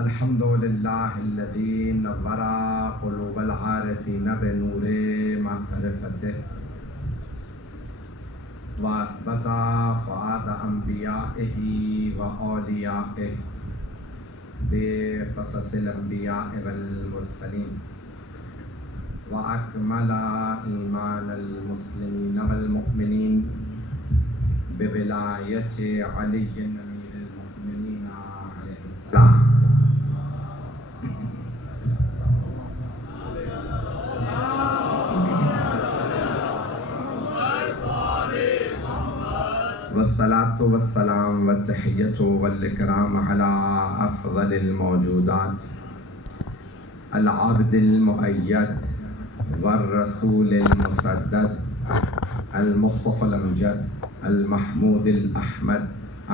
الحمد للہ الذی نور قلوب العارفین بنور معرفتہ واثبت فؤاد انبیائہ و اولیائہ بقصص الانبیاء والمرسلین واکمل ایمان المسلمین والمؤمنین بولایت علی امیر المؤمنین علیہ السلام. والصلاة والسلام والتحیۃ والاکرام علی افضل الموجودات العبد المؤید والرسول المسدد المصطفى الامجد المحمود الاحمد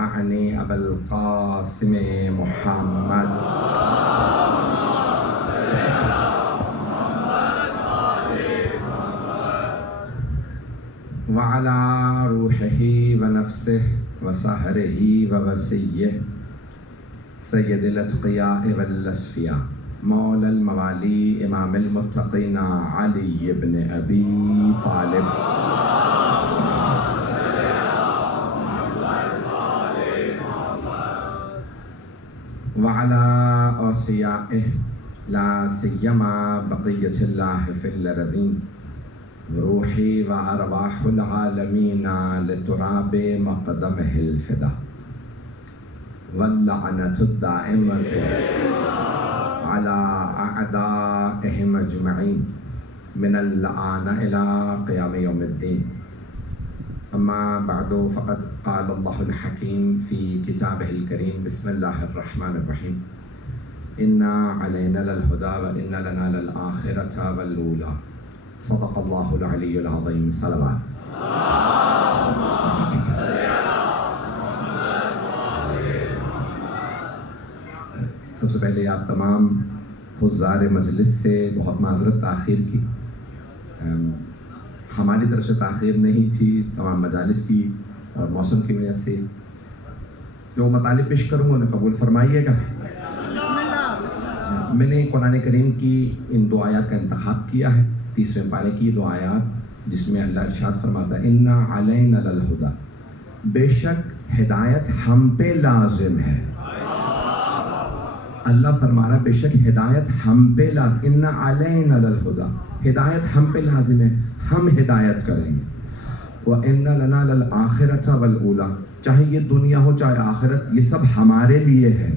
اعنی ابا القاسم محمد وعلى روحه ونفسه وسهره ووسيه سید الاتقیاء والاصفیاء مولا الموالی امام المتقین علی بن ابی طالب وعلى اوصیائه لا سیما بقیة اللہ فی الارضین روحی و ارواح العالمین لتراب مقدمہ الفدا واللعنۃ الدائمۃ علی اعدائہم اجمعین من اللعان الی قیام یوم الدین. اما بعد فقد قال اللہ الحکیم فی کتابہ الکریم بسم اللہ الرحمن الرحیم انا علینا للہدی و انا لنا للآخرۃ والاولی. صدق اللہ العلی العظیم. صلوات. سب سے پہلے آپ تمام حضار مجلس سے بہت معذرت تاخیر کی. ہماری طرف سے تاخیر نہیں تھی، تمام مجالس کی اور موسم کی وجہ سے. جو مطالب پیش کروں گا انہیں قبول فرمائیے گا. میں نے قرآن کریم کی ان دو آیات کا انتخاب کیا ہے، 30ویں پارے کی دو آیات، جس میں اللہ ارشاد فرماتا ہے انا علینا للہدی، بے شک ہدایت ہم پہ لازم ہے. اللہ فرما رہا بے شک ہدایت ہم پہ لازم، انا علینا للہدی، ہدایت ہم پہ لازم ہے، ہم ہدایت کریں گے. وَإِنَّ لَنَا لَلْآخِرَةَ وَالْأُولَى، چاہے یہ دنیا ہو چاہے آخرت، یہ سب ہمارے لیے ہے.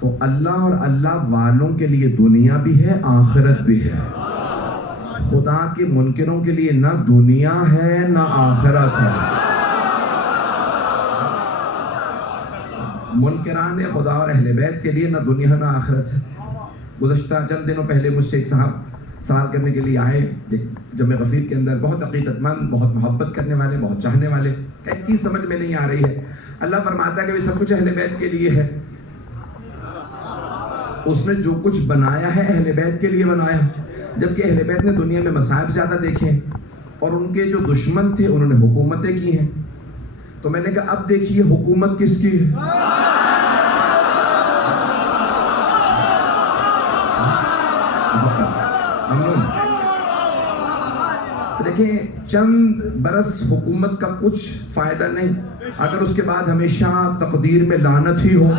تو اللہ اور اللہ والوں کے لیے دنیا بھی ہے آخرت بھی ہے. خدا کے منکروں کے لیے نہ دنیا ہے نہ آخرت ہے. منکران خدا اور اہل بیت کے لیے نہ دنیا نہ آخرت ہے. گزشتہ چند دنوں پہلے مجھ سے ایک صاحب سوال کرنے کے لیے آئے جمع غفیر کے اندر، بہت عقیدت مند، بہت محبت کرنے والے، بہت چاہنے والے. ایک چیز سمجھ میں نہیں آ رہی ہے، اللہ فرماتا ہے کہ سب کچھ اہل بیت کے لیے ہے. اس نے جو کچھ بنایا ہے اہل بیت کے لیے بنایا، جبکہ اہل بیت نے دنیا میں مصائب زیادہ دیکھے اور ان کے جو دشمن تھے انہوں نے حکومتیں کی ہیں. تو میں نے کہا اب دیکھیے حکومت کس کی ہے. دیکھیں چند برس حکومت کا کچھ فائدہ نہیں اگر اس کے بعد ہمیشہ تقدیر میں لعنت ہی ہو.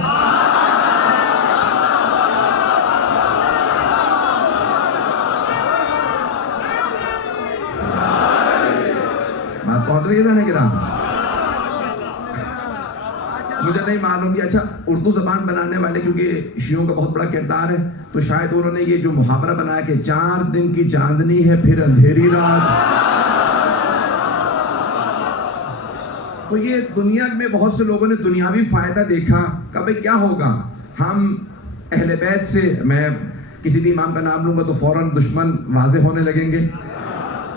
مجھے نہیں معلوم کہ اچھا اردو زبان بنانے والے کیونکہ شیعوں کا بہت بڑا کردار ہے تو شاید انہوں نے یہ جو محاورہ بنایا کہ 4 دن کی چاندنی ہے پھر اندھیری رات. تو یہ دنیا میں بہت سے لوگوں نے دنیاوی فائدہ دیکھا کہ بھئی کیا ہوگا، ہم اہل بیت سے، میں کسی بھی امام کا نام لوں گا تو فوراً دشمن واضح ہونے لگیں گے.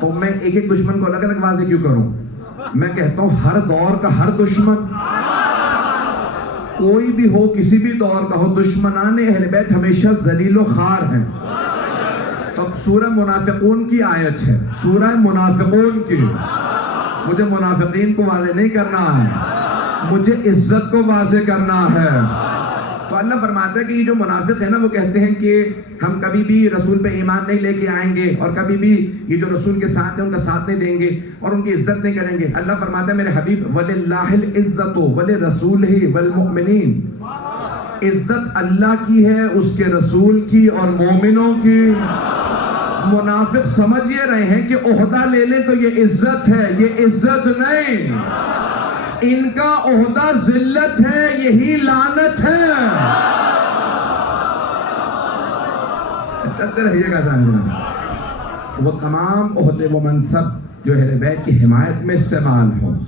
تو میں ایک ایک دشمن کو الگ الگ واضح کیوں کروں؟ میں کہتا ہوں ہر دور کا ہر دشمن، کوئی بھی ہو کسی بھی دور کا ہو، دشمنان اہل بیت ہمیشہ ذلیل و خوار ہیں. تو سورہ منافقون کی آیت ہے، سورہ منافقون کی. مجھے منافقین کو واضح نہیں کرنا ہے، مجھے عزت کو واضح کرنا ہے. تو اللہ فرماتا ہے کہ یہ جو منافق ہے نا وہ کہتے ہیں کہ ہم کبھی بھی رسول پہ ایمان نہیں لے کے آئیں گے اور کبھی بھی یہ جو رسول کے ساتھ ہیں ان کا ساتھ نہیں دیں گے اور ان کی عزت نہیں کریں گے. اللہ فرماتا ہے میرے حبیب وَلِلَّهِ الْعِزَّةُ وَلِرَسُولِهِ وَالْمُؤْمِنِينَ, عزت اللہ کی ہے, اس کے رسول کی اور مومنوں کی. منافق سمجھ یہ رہے ہیں کہ عہدہ لے لیں تو یہ عزت ہے, یہ عزت نہیں, ان کا عہدہ ذلت ہے, یہی لعنت ہے. چلتے رہیے گا سامنے. وہ تمام عہدے و منصب جو اہل بیت کی حمایت میں استعمال ہوں.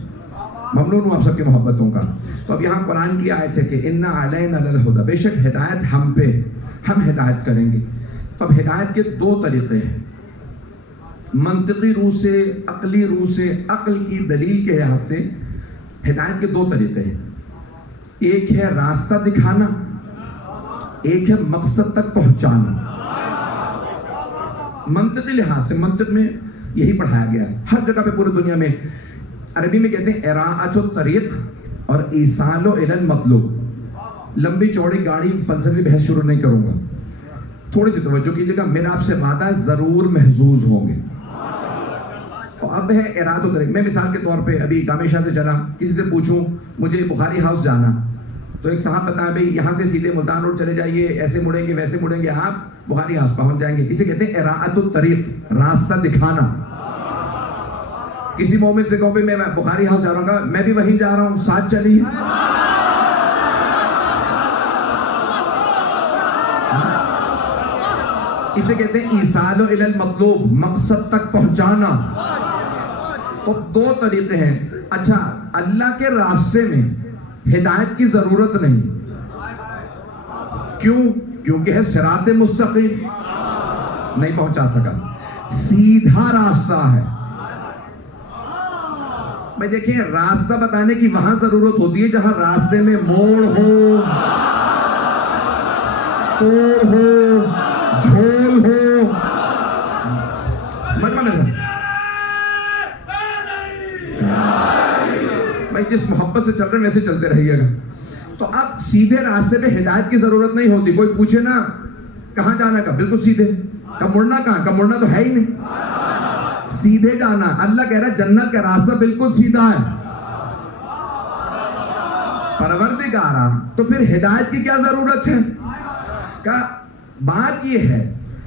ممنون ہوں آپ سب کی محبتوں کا. تو اب یہاں قرآن کی آیت ہے کہ اِنَّ عَلَيْنَا لَلْہُدَىٰ, بے شک ہدایت ہم پہ, ہم ہدایت کریں گے. اب ہدایت کے دو طریقے ہیں, منطقی روح سے, عقلی روح سے. عقل کی دلیل کے لحاظ سے ہدایت کے دو طریقے ہیں. ایک ہے راستہ دکھانا, ایک ہے مقصد تک پہنچانا. منطقی لحاظ سے, منطق میں یہی پڑھایا گیا ہر جگہ پہ پوری دنیا میں. عربی میں کہتے ہیں اراءۃ الطریق اور ایصال الی المطلوب. لمبی چوڑی گاڑی فلسفی بحث شروع نہیں کروں گا, تھوڑی سی توجہ کیجیے گا. میرا آپ سے وعدہ ہے ضرور محظوظ ہوں گے. تو اب ہے اراءۃ الطریق. میں مثال کے طور پہ ابھی کامی شاہ سے چلا, کسی سے پوچھوں مجھے بخاری ہاؤس جانا, تو ایک صاحب بتایا بھئی یہاں سے سیدھے ملتان روڈ چلے جائیے, ایسے مڑیں گے ویسے مڑیں گے, آپ بخاری ہاؤس پہنچ جائیں گے. اسے کہتے ہیں اراءۃ الطریق, راستہ دکھانا. کسی مومن سے کہو بھئی میں بخاری ہاؤس جا رہا ہوں, گا میں بھی وہیں جا رہا ہوں, ساتھ چلیے. اسے کہتے ہیں ایصال الی المطلوب, مقصد تک پہنچانا. تو دو طریقے ہیں. اچھا, اللہ کے راستے میں ہدایت کی ضرورت نہیں. کیوں؟ کیونکہ ہے صراط مستقیم, نہیں پہنچا سکا. سیدھا راستہ ہے. میں دیکھیں, راستہ بتانے کی وہاں ضرورت ہوتی ہے جہاں راستے میں موڑ ہو, توڑ ہو, جھول ہو. مجمع میں بھائی جس محبت سے چل رہے ہیں ویسے چلتے رہیے گا. تو اب سیدھے راستے پہ ہدایت کی ضرورت نہیں ہوتی. کوئی پوچھے نا کہاں جانا کا, بالکل سیدھے. کب مڑنا کہاں, کب مڑنا تو ہے ہی نہیں, سیدھے جانا. اللہ کہہ رہا ہے جنت کا راستہ بالکل سیدھا ہے. پروردگارا, تو پھر ہدایت کی کیا ضرورت ہے؟ کہ بات یہ ہے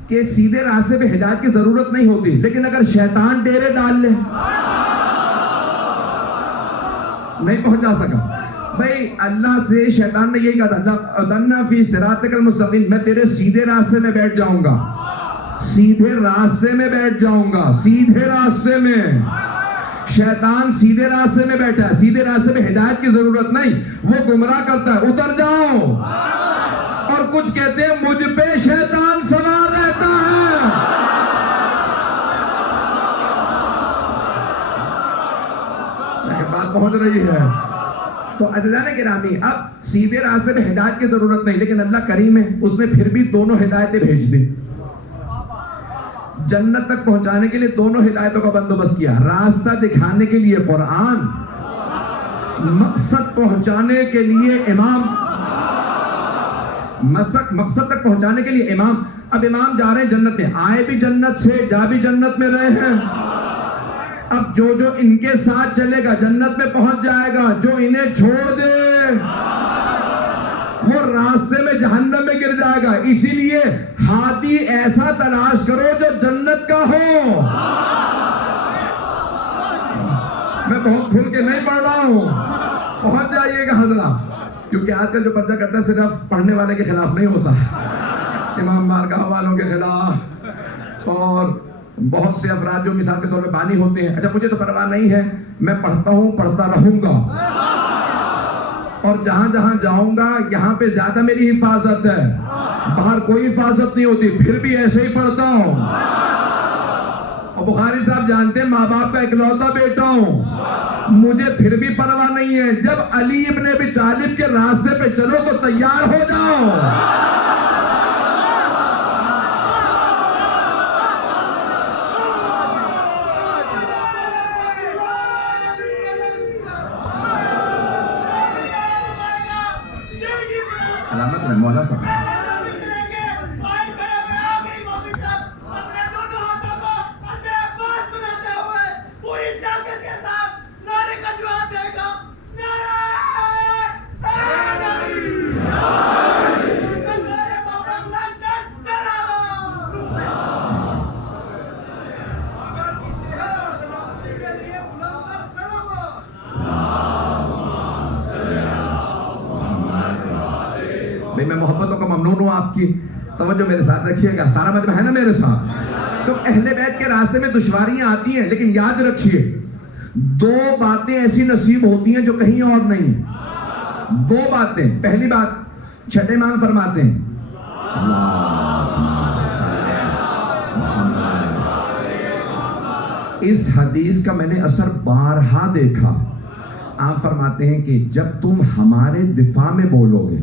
کہ سیدھے راستے پہ ہدایت کی ضرورت نہیں ہوتی, لیکن اگر شیطان ڈیرے ڈال لے نہیں پہنچا سکا. بھئی اللہ سے شیطان نے یہی کہا تھا لَأُدَنَّ فِي صِرَاطِكَ الْمُسْتَقِيمِ, میں تیرے سیدھے راستے میں بیٹھ جاؤں گا, سیدھے راستے میں بیٹھ جاؤں گا, سیدھے راستے میں. شیطان سیدھے راستے میں بیٹھا ہے, سیدھے راستے میں ہدایت کی ضرورت نہیں, وہ گمراہ کرتا ہے. اتر جاؤ. اور کچھ کہتے ہیں مجھ پہ شیطان سوار رہتا ہے. بات پہنچ رہی ہے. تو عزیزان گرامی, اب سیدھے راستے پہ ہدایت کی ضرورت نہیں, لیکن اللہ کریم ہے, اس نے پھر بھی دونوں ہدایتیں بھیج دی. جنت تک پہنچانے کے لیے دونوں ہدایتوں کا بندوبست کیا. راستہ دکھانے کے لیے قرآن, مقصد پہنچانے کے لیے امام. مقصد تک پہنچانے کے لیے امام. اب امام جا رہے ہیں جنت میں, آئے بھی جنت سے, جا بھی جنت میں رہے ہیں. اب جو جو ان کے ساتھ چلے گا جنت میں پہنچ جائے گا, جو انہیں چھوڑ دے وہ راستے میں جہنم میں گر جائے گا. اسی لیے ہادی ایسا تلاش کرو جو جنت کا ہو. میں بہت کھل کے نہیں پڑھ رہا ہوں, پہنچ جائیے گا حضرات, کیونکہ آج کل جو پرچہ کرتا ہے صرف پڑھنے والے کے خلاف نہیں ہوتا, امام بارگاہ والوں کے خلاف اور بہت سے افراد جو مثال کے طور پہ بانی ہوتے ہیں. اچھا مجھے تو پرواہ نہیں ہے, میں پڑھتا ہوں, پڑھتا رہوں گا, اور جہاں جہاں جاؤں گا یہاں پہ زیادہ میری حفاظت ہے, باہر کوئی حفاظت نہیں ہوتی, پھر بھی ایسے ہی پڑھتا ہوں. اور بخاری صاحب جانتے ہیں ماں باپ کا اکلوتا بیٹا ہوں, مجھے پھر بھی پرواہ نہیں ہے. جب علی ابن ابی طالب کے راستے پہ چلو تو تیار ہو جاؤ. سلامت رہے مولا صاحب. میں محبتوں کا ممنون ہوں آپ کی. توجہ میرے ساتھ رکھیے گا, سارا مجمع ہے نا میرے ساتھ. تو اہل بیت کے راستے میں دشواریاں آتی ہیں, لیکن یاد رکھیے 2 باتیں ایسی نصیب ہوتی ہیں جو کہیں اور نہیں ہیں. 2 باتیں. پہلی بات چھٹے امام فرماتے ہیں اس حدیث کا میں نے اثر بارہا دیکھا. آپ فرماتے ہیں کہ جب تم ہمارے دفاع میں بولو گے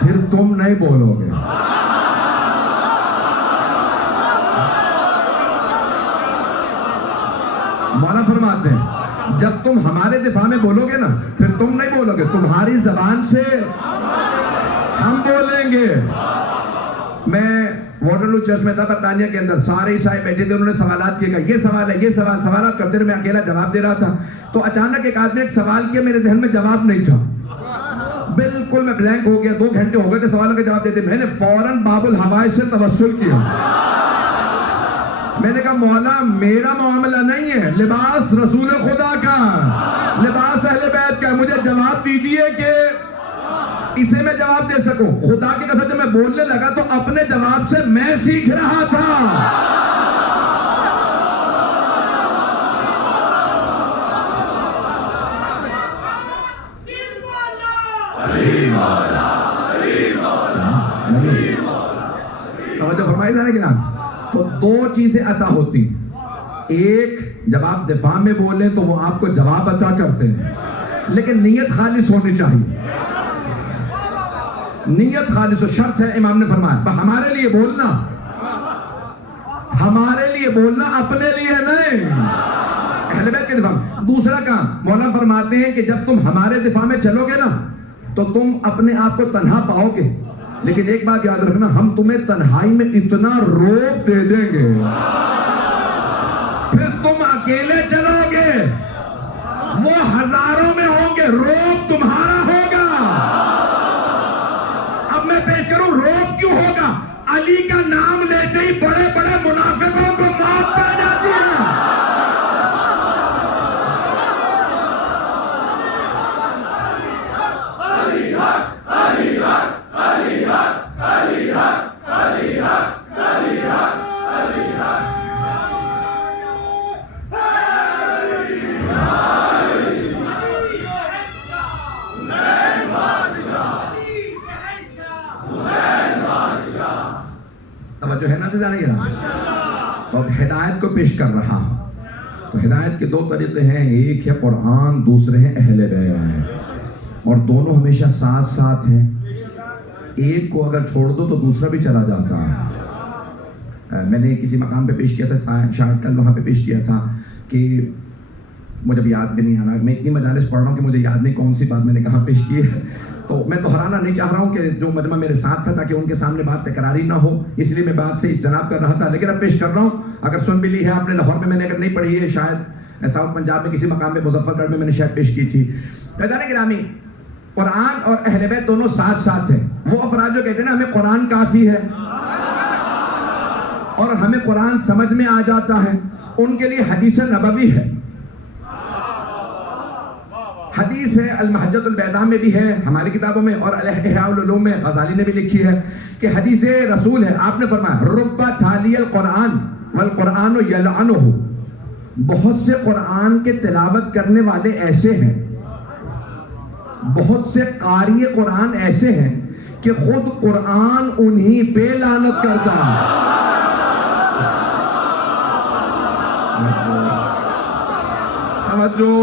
پھر تم نہیں بولو گے. مولا فرماتے ہیں جب تم ہمارے دفاع میں بولو گے نا پھر تم نہیں بولو گے, تمہاری زبان سے ہم بولیں گے. میں واٹرلو چرچ میں تھا برطانیہ کے اندر, سارے عیسائی بیٹھے تھے, انہوں نے سوالات کیے گا, یہ سوال ہے, یہ سوال, سوالات کرتے رہے, میں اکیلا جواب دے رہا تھا. تو اچانک ایک آدمی ایک سوال کیا, میرے ذہن میں جواب نہیں تھا, بالکل میں بلینک ہو گیا. 2 گھنٹے ہو گئے تھے سوالوں کے جواب دیتے, میں نے فوراً باب الحوائج سے توسل کیا. میں نے کہا مولا میرا معاملہ نہیں ہے, لباس رسول خدا کا, لباس اہل بیت کا, مجھے جواب دیجئے کہ اسے میں جواب دے سکوں. خدا کی قسم جب میں بولنے لگا تو اپنے جواب سے میں سیکھ رہا تھا. توجہ فرمائی تھا نا کہ نام. تو 2 چیزیں عطا ہوتی ہیں. ایک, جب آپ دفاع میں بولیں تو وہ آپ کو جواب عطا کرتے ہیں, لیکن نیت خالص ہونی چاہیے. نیت خالص و شرط ہے. امام نے فرمایا ہمارے لیے بولنا, ہمارے لیے بولنا, اپنے لیے نہیں. اہل بیت کے دفاع میں. دوسرا کام, مولا فرماتے ہیں کہ جب تم ہمارے دفاع میں چلو گے نا تو تم اپنے آپ کو تنہا پاؤ گے, لیکن ایک بات یاد رکھنا, ہم تمہیں تنہائی میں اتنا روب دے دیں گے پھر تم اکیلے چلو گے, وہ ہزاروں میں ہوں گے, روب تمہارا ہوگا. اب میں پیش کروں روب کیوں ہوگا. علی کا نام لیتے ہی بڑے بڑے منافقوں کو موت پا جاتی ہے. توجہ ہے نا سے جانے گے نا. تو اب ہدایت کو پیش کر رہا ہوں. تو ہدایت کے 2 طریقے ہیں, ایک ہے قرآن, دوسرے ہیں اہل بیت, اور دونوں ہمیشہ ساتھ ساتھ ہیں. ایک کو اگر چھوڑ دو تو دوسرا بھی چلا جاتا ہے. میں نے کسی مقام پہ پیش کیا تھا, شاید کل وہاں پہ پیش کیا تھا کہ مجھے اب یاد بھی نہیں آ رہا, میں اتنی مجالس پڑھ رہا ہوں کہ مجھے یاد نہیں کون سی بات میں نے کہاں پیش کی ہے. تو میں دہرانا نہیں چاہ رہا ہوں کہ جو مجمع میرے ساتھ تھا, تاکہ ان کے سامنے بات تکراری نہ ہو, اس لیے میں بات سے اجتناب کر رہا تھا. لیکن اب پیش کر رہا ہوں, اگر سن بھی لی ہے آپ نے, لاہور میں نے اگر نہیں پڑھی ہے, شاید ساؤتھ پنجاب میں کسی مقام میں مظفر گڑھ میں نے شاید پیش کی تھی. جانے گرامی, قرآن اور اہل بیت دونوں ساتھ ساتھ ہیں. وہ افراد جو کہتے ہیں نا ہمیں قرآن کافی ہے اور ہمیں قرآن سمجھ میں آ جاتا ہے, ان کے لیے حدیث نبوی ہے. حدیث ہے, المحجۃ البیضاء میں بھی ہے ہماری کتابوں میں, اور احیاء العلوم میں غزالی نے بھی لکھی ہے کہ حدیث رسول ہے. آپ نے فرمایا رب تالی القرآن والقرآن یلعنہ, بہت سے قرآن کے تلاوت کرنے والے ایسے ہیں, بہت سے قاری قرآن ایسے ہیں کہ خود قرآن انہی پہ لعنت کرتا ہے. توجہ,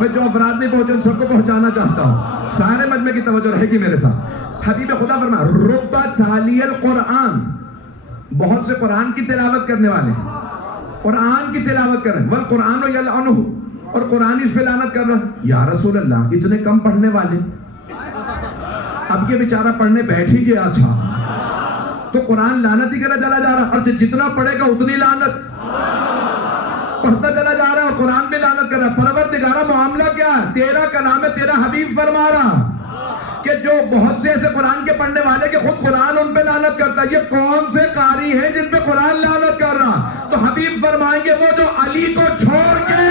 میں جو افراد نہیں پہنچے ان سب کو پہنچانا چاہتا ہوں, سارے مجمع کی توجہ رہے گی میرے ساتھ. حبیب خدا فرمایا رب تالی القرآن, بہت سے قرآن کی تلاوت کرنے والے ہیں, قرآن کی تلاوت کر رہے ہیں, والقرآن یلعنہ, اور قرآن اس پہ لعنت کر رہا ہے. یا رسول اللہ, اتنے کم پڑھنے والے, اب یہ بیچارہ پڑھنے بیٹھ ہی گیا تھا تو قرآن لعنت ہی کرا چلا جا رہا، اور جتنا پڑھے گا اتنی لعنت، پڑھتا چلا جا رہا ہے اور قرآن بھی لعنت کر رہا ہے۔ پروردگارہ معاملہ کیا ہے؟ تیرا کلام ہے، تیرا حبیب فرما رہا کہ جو بہت سے ایسے قرآن کے پڑھنے والے کہ خود قرآن ان پہ لعنت کرتا ہے، یہ کون سے قاری ہیں جن پہ قرآن لعنت کر رہا؟ تو حبیب فرمائیں گے وہ جو علی کو چھوڑ کے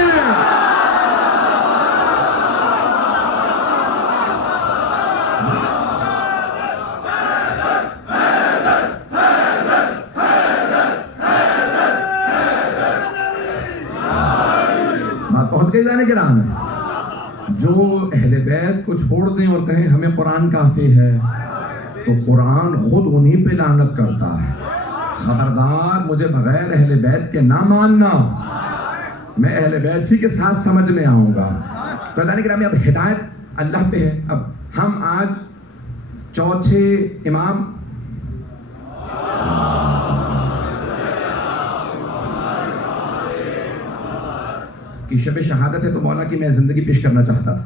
بات پہنچ گئی جانے کے نام ہے، جو اہل بیت کو چھوڑ دیں اور کہیں ہمیں قرآن کافی ہے تو قرآن خود انہی پہ لعنت کرتا ہے۔ خبردار مجھے بغیر اہل بیت کے نہ ماننا، میں اہل بیت ہی کے ساتھ سمجھ میں آؤں گا۔ تو جانے کے نام اب ہدایت اللہ پہ ہے۔ اب ہم آج چوتھے امام کی شب شہادت ہے تو مولا کی میں زندگی پیش کرنا چاہتا تھا۔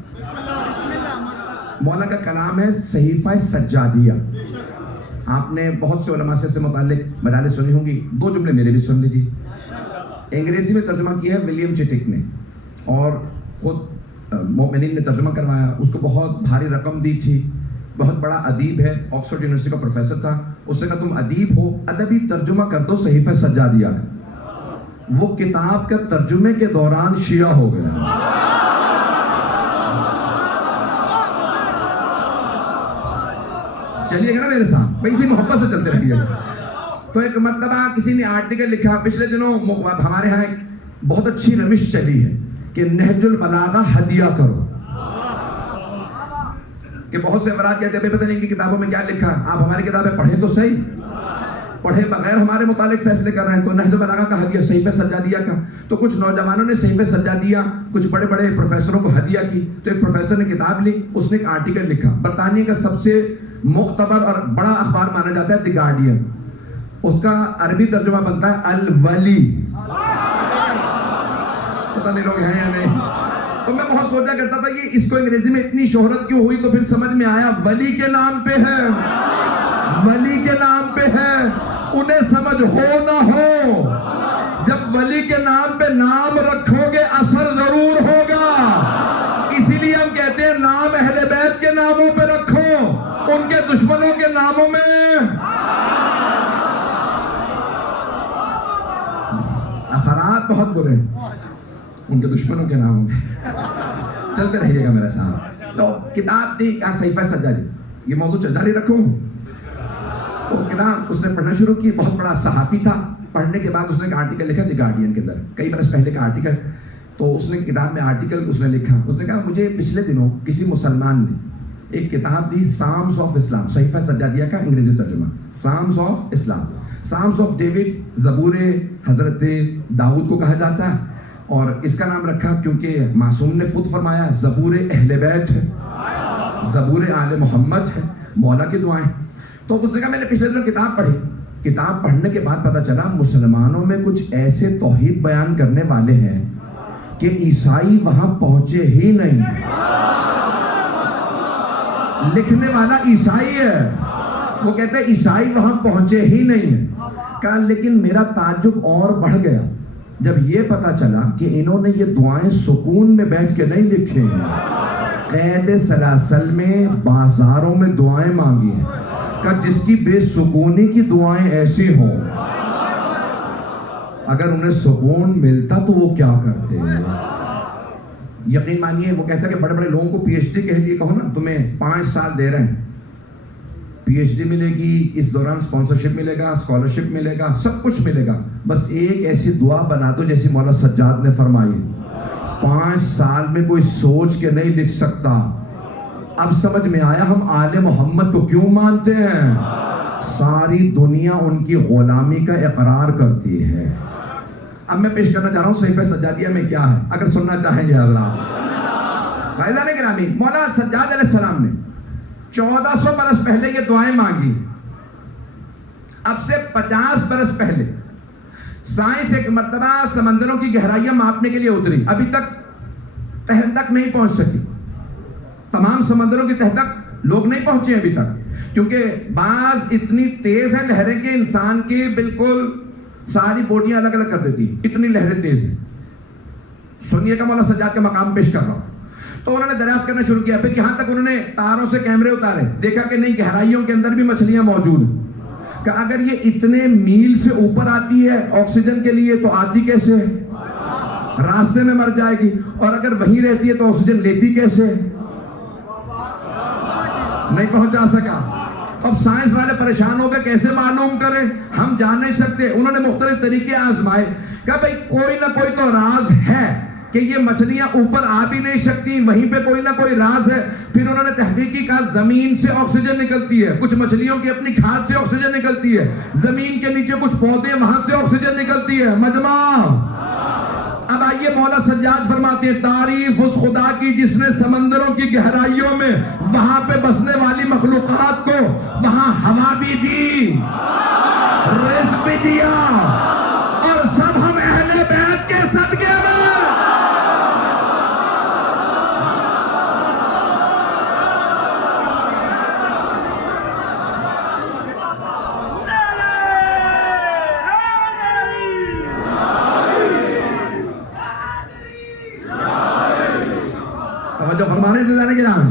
مولا کا کلام ہے صحیفہ سجادیہ۔ آپ نے بہت سے علماء سے متعلق مجالس سنی ہوں گی، 2 جملے میرے بھی سن لی تھی۔ انگریزی میں ترجمہ کیا ہے ولیم چٹک نے، اور خود مومنین نے ترجمہ کروایا، اس کو بہت بھاری رقم دی تھی۔ بہت بڑا ادیب ہے، آکسفورڈ یونیورسٹی کا پروفیسر تھا، اس نے کہا تم ادیب ہو، ادبی ترجمہ کر دو صحیفہ سجادیہ کا۔ وہ کتاب کے ترجمے کے دوران شیعہ ہو گیا۔ چلیے گا نا میرے ساتھ بھائی، اسی محبت سے چلتے رہیے گا۔ تو ایک مرتبہ کسی نے آرٹیکل لکھا، پچھلے دنوں ہمارے ہاں ایک بہت اچھی روش چلی ہے کہ نہج البلاغہ ہدیہ کرو، کہ بہت سے افراد کہتے ہیں پتہ نہیں کہ کتابوں میں کیا لکھا، آپ ہماری کتابیں پڑھیں تو صحیح، پڑھے بغیر ہمارے متعلق فیصلے کر رہے ہیں۔ تو نہج البلاغہ کا ہدیہ صحیفہ سجادیہ کا، تو کچھ نوجوانوں نے صحیفہ سجادیہ کچھ بڑے بڑے پروفیسروں کو ہدیہ کی۔ تو ایک پروفیسر نے کتاب لی، اس نے ایک آرٹیکل لکھا، برطانیہ کا سب سے معتبر اور بڑا اخبار مانا جاتا ہے دی گارڈین، اس کا عربی ترجمہ بنتا ہے الولی۔ پتہ نہیں لوگ ہیں یا نہیں۔ تو میں بہت سوچا کرتا تھا یہ اس کو انگریزی میں اتنی شہرت کیوں ہوئی، تو پھر سمجھ میں آیا ولی کے نام پہ ہے، ولی کے نام پہ ہے، انہیں سمجھ ہو نہ ہو، جب ولی کے نام پہ نام رکھو گے اثر ضرور ہوگا۔ اسی لیے ہم کہتے ہیں نام اہل بیت کے ناموں پہ رکھو، ان کے دشمنوں کے ناموں میں اثرات بہت برے ان کے دشمنوں کے ناموں میں۔ چلتے رہیے گا میرے ساتھ۔ تو کتاب تھی کیا صحیفہ سجادیہ، یہ موضوع جاری رکھوں۔ تو کتاب اس نے پڑھنا شروع کی، بہت بڑا صحافی تھا۔ پڑھنے کے بعد اس نے ایک آرٹیکل لکھا دی گارڈین کے اندر، کئی برس پہلے کا آرٹیکل۔ تو اس نے کتاب میں آرٹیکل اس نے لکھا، اس نے کہا مجھے پچھلے دنوں کسی مسلمان نے ایک کتاب دی سامز آف اسلام، صحیفہ سجادیہ کا انگریزی ترجمہ psalms of Islam. Psalms of David زبور حضرت داؤد کو کہا جاتا ہے، اور اس کا نام رکھا کیونکہ معصوم نے خود فرمایا زبور اہل بیت ہے، زبور آل محمد ہے، مولا کی دعائیں۔ تو اس نے کہا میں نے پچھلے دنوں کتاب پڑھی، کتاب پڑھنے کے بعد پتہ چلا مسلمانوں میں کچھ ایسے توحید بیان کرنے والے ہیں کہ عیسائی وہاں پہنچے ہی نہیں۔ لکھنے والا عیسائی ہے، وہ کہتے ہیں عیسائی وہاں پہنچے ہی نہیں ہیں۔ کہا لیکن میرا تعجب اور بڑھ گیا جب یہ پتا چلا کہ انہوں نے یہ دعائیں سکون میں بیٹھ کے نہیں لکھے ہیں، قید سلاسل میں بازاروں میں دعائیں مانگی ہیں، کہ جس کی بے سکونی کی دعائیں ایسی ہوں، اگر انہیں سکون ملتا تو وہ کیا کرتے ہیں۔ یقین مانیے وہ کہتا ہے کہ بڑے بڑے لوگوں کو پی ایچ ڈی کے لیے کہو نا تمہیں 5 سال دے رہے ہیں، پی ایچ ڈی ملے گی، اس دوران اسپانسرشپ ملے گا، اسکالرشپ ملے گا، سب کچھ ملے گا، بس ایک ایسی دعا بنا دو جیسی مولا سجاد نے فرمائی۔ 5 سال میں کوئی سوچ کے نہیں لکھ سکتا۔ اب سمجھ میں آیا ہم آل محمد کو کیوں مانتے ہیں، ساری دنیا ان کی غلامی کا اقرار کرتی ہے۔ اب میں پیش کرنا چاہ رہا ہوں صحیفہ سجادیہ میں کیا ہے، اگر سننا چاہیں گے حضرات۔ فائزان گرامی، مولا سجاد علیہ السلام نے 1400 برس پہلے یہ دعائیں مانگی۔ اب سے 50 برس پہلے سائنس ایک مرتبہ سمندروں کی گہرائیاں ماپنے کے لیے اتری، ابھی تک تہ تک نہیں پہنچ سکی، تمام سمندروں کی تہ تک لوگ نہیں پہنچے ابھی تک، کیونکہ بعض اتنی تیز ہیں لہریں کہ انسان کی بالکل ساری بوڈیاں الگ الگ کر دیتی ہیں، اتنی لہریں تیز ہیں. سنیے کا مولا سجاد کا مقام پیش کر رہا ہوں. تو انہوں نے دریافت کرنا شروع کیا، پھر یہاں تک انہوں نے تاروں سے کیمرے اتارے، دیکھا کہ نہیں، گہرائیوں کے اندر بھی مچھلیاں موجود ہیں. کہ اگر یہ اتنے میل سے اوپر آتی ہے آکسیجن کے لیے تو آتی کیسے ہے؟ راستے میں مر جائے گی. اور اگر وہیں رہتی ہے تو آکسیجن لیتی کیسے ہے؟ نہیں پہنچا سکا. اب سائنس والے پریشان ہو گئے، کیسے معلوم کریں، ہم جان نہیں سکتے. انہوں نے مختلف طریقے آزمائے، کہا بھئی کوئی نہ کوئی تو راز ہے کہ یہ مچھلیاں اوپر آ بھی نہیں سکتی، وہیں پہ کوئی نہ کوئی راز ہے. پھر انہوں نے تحقیقی کہا زمین سے آکسیجن نکلتی ہے، کچھ مچھلیوں کی اپنی کھاد سے آکسیجن نکلتی ہے، زمین کے نیچے کچھ پودے وہاں سے آکسیجن نکلتی ہے. مجمع. اب آئیے مولا سجاد فرماتے ہیں تعریف اس خدا کی جس نے سمندروں کی گہرائیوں میں وہاں پہ بسنے والی مخلوقات کو وہاں ہوا بھی دی، رزق بھی دیا، اور سب ہم اہل بیت کے صدقے میں. توجہ فرمانے سے جانے کے نام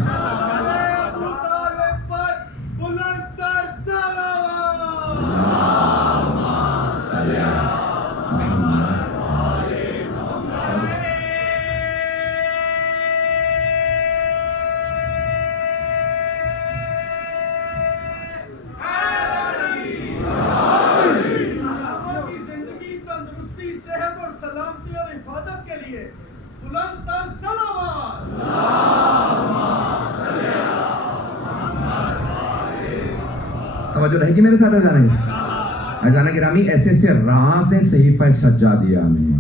توجہ رہے گی میرے ساتھ اجانا گرامی. ایسے ایسے راز ہیں صحیفہ سجادیہ میں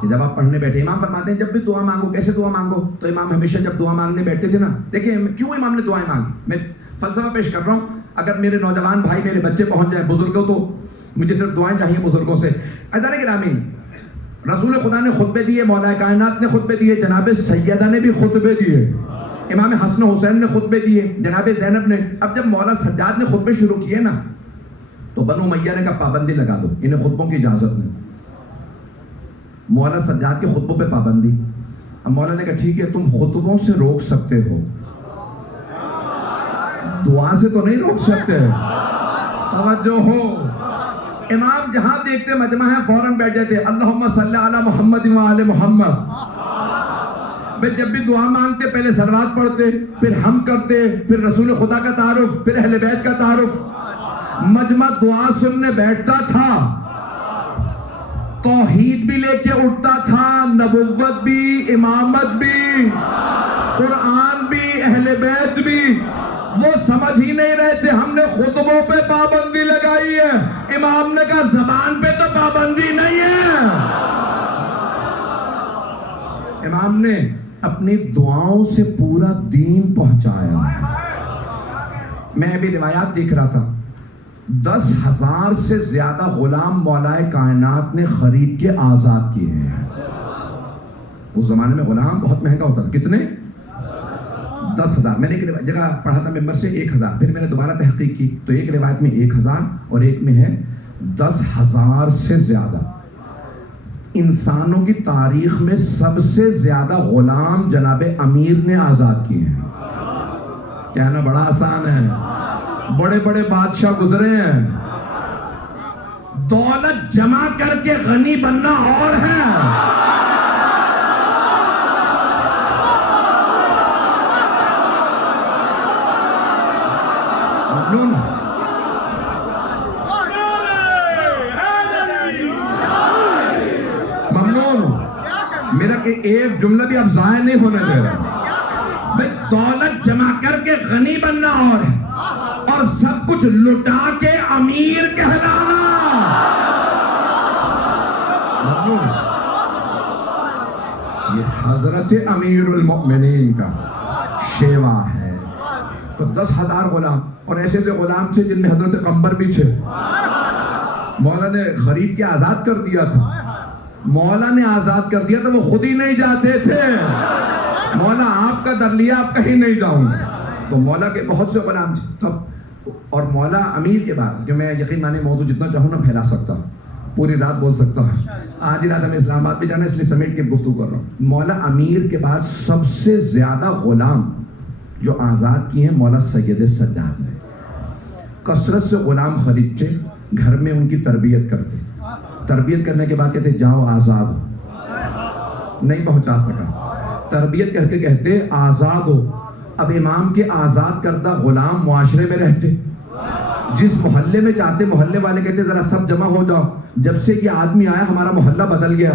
کہ جب آپ پڑھنے بیٹھے، امام فرماتے ہیں جب بھی دعا مانگو کیسے دعا مانگو. تو امام ہمیشہ جب دعا مانگنے بیٹھتے تھے نا، دیکھیں کیوں امام نے دعائیں مانگی، میں فلسفہ پیش کر رہا ہوں. اگر میرے نوجوان بھائی میرے بچے پہنچ جائیں بزرگوں، تو مجھے صرف دعائیں چاہیے بزرگوں سے. اجانا گرامی رسول خدا نے خطبے دیے، مولا کائنات نے خطبے دیے، جناب سیدہ نے بھی خطبے دیے، امام حسن حسین نے خطبے دیے، جناب زینب نے. اب جب مولا سجاد نے خطبے شروع کیے نا تو بنو امیہ نے کہا پابندی لگا دو، انہیں خطبوں کی اجازت نہیں. مولا سجاد کے خطبوں پہ پابندی. اب مولا نے کہا ٹھیک ہے تم خطبوں سے روک سکتے ہو، دعا سے تو نہیں روک سکتے. توجہ ہو. امام جہاں دیکھتے مجمع ہے فوراً بیٹھ جاتے اللہم صلی علی محمد و آل محمد. جب بھی دعا مانگتے پہلے صلوات پڑھتے، پھر ہم کرتے، پھر رسول خدا کا تعارف، پھر اہل بیت کا تعارف. مجمع دعا سننے بیٹھتا تھا، توحید بھی لے کے اٹھتا تھا، نبوت بھی، امامت بھی، قرآن بھی، اہل بیت بھی. وہ سمجھ ہی نہیں رہے تھے ہم نے خطبوں پہ پابندی لگائی ہے. امام نے کہا زبان پہ تو پابندی نہیں ہے. امام نے اپنی دعاؤں سے پورا دین پہنچایا. میں ابھی روایات دیکھ رہا تھا، 10,000 سے زیادہ غلام مولائے کائنات نے خرید کے آزاد کیے ہیں. اس زمانے میں غلام بہت مہنگا ہوتا تھا. کتنے؟ 10,000. میں نے ایک جگہ پڑھا تھا ممبر سے 1,000، پھر میں نے دوبارہ تحقیق کی تو ایک روایت میں 1,000 اور ایک میں ہے 10,000 سے زیادہ. انسانوں کی تاریخ میں سب سے زیادہ غلام جناب امیر نے آزاد کیے ہیں. کہنا بڑا آسان ہے، بڑے بڑے بادشاہ گزرے ہیں. دولت جمع کر کے غنی بننا اور ہے. ممنون. میرا کہ ایک جملہ بھی اب ضائع نہیں ہونے دے رہا. بھئی دولت جمع کر کے غنی بننا اور ہے، اور سب کچھ لٹا کے امیر کہلانا. ممنون. یہ حضرت امیر المؤمنین کا شیوا ہے. تو 10,000 غلام، اور ایسے ایسے غلام تھے جن میں حضرت قمبر بھی تھے. مولا نے خرید کے آزاد کر دیا تھا. مولا نے آزاد کر دیا تھا، وہ خود ہی نہیں جاتے تھے. مولا آپ کا در لیا، آپ کہیں نہیں جاؤں. تو مولا کے بہت سے غلام تھے تب، اور مولا امیر کے بعد، کہ میں یقین مانے موضوع جتنا چاہوں نا پھیلا سکتا ہوں، پوری رات بول سکتا ہوں، آج ہی رات ہمیں اسلام آباد بھی جانا ہے، اس لیے سمیٹ کے گفتگو کر رہا ہوں۔ مولا امیر کے بعد سب سے زیادہ غلام جو آزاد کیے ہیں مولا سید سجاد نے۔ کثرت سے غلام خریدتے، گھر میں ان کی تربیت کرتے، تربیت کرنے کے بعد کہتے جاؤ آزاد ہو، نہیں پہنچا سکا، تربیت کر کے کہتے آزاد ہو۔ اب امام کے آزاد کردہ غلام معاشرے میں رہتے، جس محلے میں چاہتے محلے والے کہتے ذرا سب جمع ہو جاؤ، جب سے یہ آدمی آیا ہمارا محلہ بدل گیا،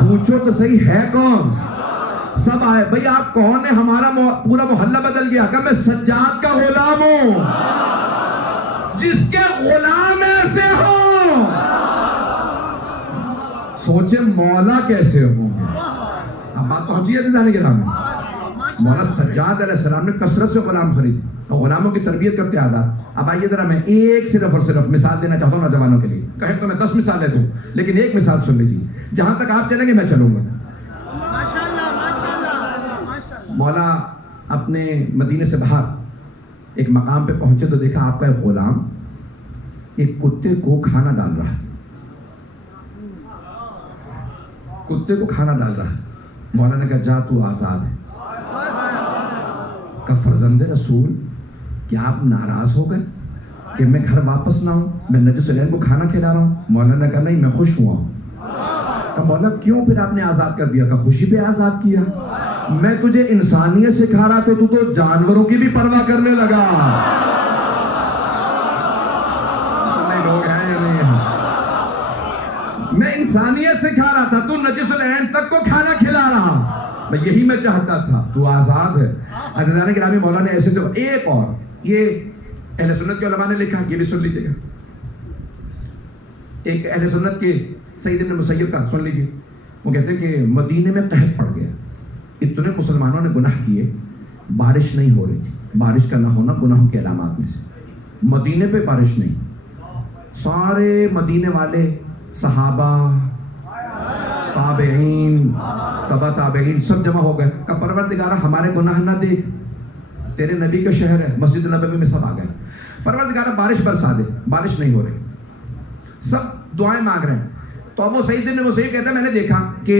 پوچھو تو صحیح ہے کون؟ سب آئے، بھئی آپ کون ہیں؟ ہمارا پورا محلہ بدل گیا۔ کہ میں سجاد کا غلام ہوں۔ جس کے غلام ایسے ہوں، سوچے مولا کیسے ہوں گے۔ اب بات پہنچی ہے عزیزان کرام میں۔ مولا سجاد علیہ السلام نے کثرت سے غلام خرید اور غلاموں کی تربیت کرتے آزاد۔ اب آئیے ذرا میں ایک صرف اور صرف مثال دینا چاہتا ہوں نوجوانوں کے لیے، کہیں تو میں 10 مثالیں دوں، لیکن ایک مثال سن لیجیے، جہاں تک آپ چلیں گے میں چلوں گا۔ مولا اپنے مدینے سے باہر ایک مقام پہ پہنچے تو دیکھا آپ کا ایک غلام ایک کتے کو کھانا ڈال رہا تھا، کتے کو کھانا ڈال رہا تھا۔ مولا نے کہا جا تو آزاد ہے۔ کہ فرزند رسول کیا آپ ناراض ہو گئے کہ میں گھر واپس نہ ہوں، میں نجس العین کو کھانا کھلا رہا ہوں؟ مولا نے کہا نہیں، میں خوش ہوا ہوں۔ کہ مولا کیوں پھر آپ نے آزاد کر دیا؟ کہ خوشی پہ آزاد کیا، میں تجھے انسانیت سکھا رہا تھا، تو جانوروں کی بھی پرواہ کرنے لگا۔ لوگ ہیں یا نہیں ہیں؟ میں انسانیت سکھا رہا تھا، تو نجس العین تک کو کھانا کھلا رہا، یہی میں چاہتا تھا، تو آزاد ہے۔ عزیزان گرامی مولا نے ایسے جو ایک اور یہ اہل سنت کے علماء نے لکھا، یہ بھی سن لیجیے گا، ایک اہل سنت کے سعید ابن مسیب کا سن لیجیے۔ وہ کہتے ہیں کہ مدینے میں قحط پڑ گیا، اتنے مسلمانوں نے گناہ کیے، بارش نہیں ہو رہی تھی، بارش کا نہ ہونا گناہوں کے علامات میں سے، مدینے پہ بارش نہیں، سارے مدینے والے صحابہ تابعین تبع تابعین سب جمع ہو گئے کہ پروردگارہ ہمارے گناہ نہ دیکھ، تیرے نبی کا شہر ہے، مسجد نبوی میں سب آ گئے، پروردگارہ بارش برسا دے، بارش نہیں ہو رہی، سب دعائیں مانگ رہے ہیں۔ تو ابو سعید بن مسیب کہتا ہے میں نے دیکھا کہ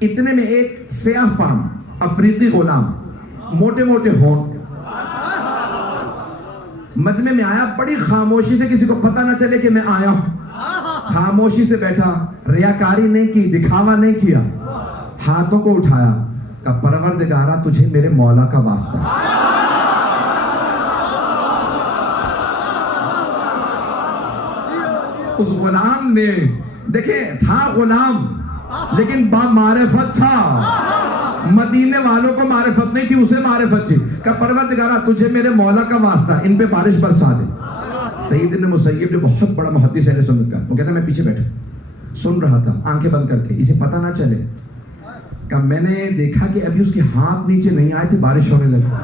اتنے میں ایک سیاہ فام افریقی غلام، موٹے موٹے ہونٹ، مجمع میں آیا، بڑی خاموشی سے، کسی کو پتہ نہ چلے کہ میں آیا ہوں، خاموشی سے بیٹھا، ریاکاری نہیں کی، دکھاوا نہیں کیا، ہاتھوں کو اٹھایا کہ پروردگارہ تجھے میرے مولا کا واسطہ۔ اس غلام نے دیکھیں تھا غلام لیکن با معرفت تھا، مدینے والوں کو معرفت نہیں تھی، اسے معرفت تھی کہ پروردگارہ تجھے میرے مولا کا واسطہ ان پہ بارش برسا دے۔ سعید بن مسیب جو بہت بڑا محدث اہل سنت کا، وہ کہتا ہے میں پیچھے بیٹھا سن رہا تھا آنکھیں بند کر کے، اسے پتہ نہ چلے کہ میں نے دیکھا کہ ابھی اس کے ہاتھ نیچے نہیں آئے تھے، بارش ہونے لگا،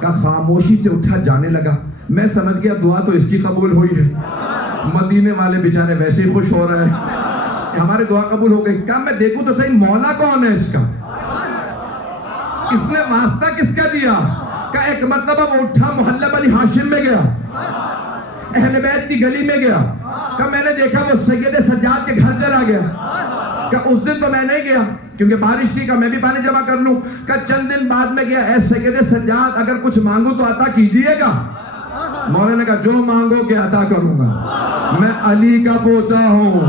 کہ خاموشی سے اٹھا جانے لگا، میں سمجھ گیا دعا تو اس کی قبول ہوئی ہے، مدینے والے بیچارے ویسے ہی خوش ہو رہے ہیں، ہماری دعا قبول ہو گئی۔ کہا میں دیکھوں تو صحیح مولا کون ہے اس کا، اس نے واسطہ کس کا دیا؟ کہ ایک مرتبہ وہ اٹھا محلہ بنی ہاشم میں گیا، اہل بیت کی گلی میں گیا، کہ میں نے دیکھا وہ سید سجاد کے گھر چلا گیا، کہ اس دن تو میں نہیں گیا کیونکہ بارش تھی، کہ میں بھی پانی جمع کر لوں، کہ چند دن بعد میں گیا، اے سید سجاد اگر کچھ مانگوں تو عطا کیجئے گا؟ مولا نے کہا جو مانگو کہ عطا کروں گا، میں علی کا پوتا ہوں۔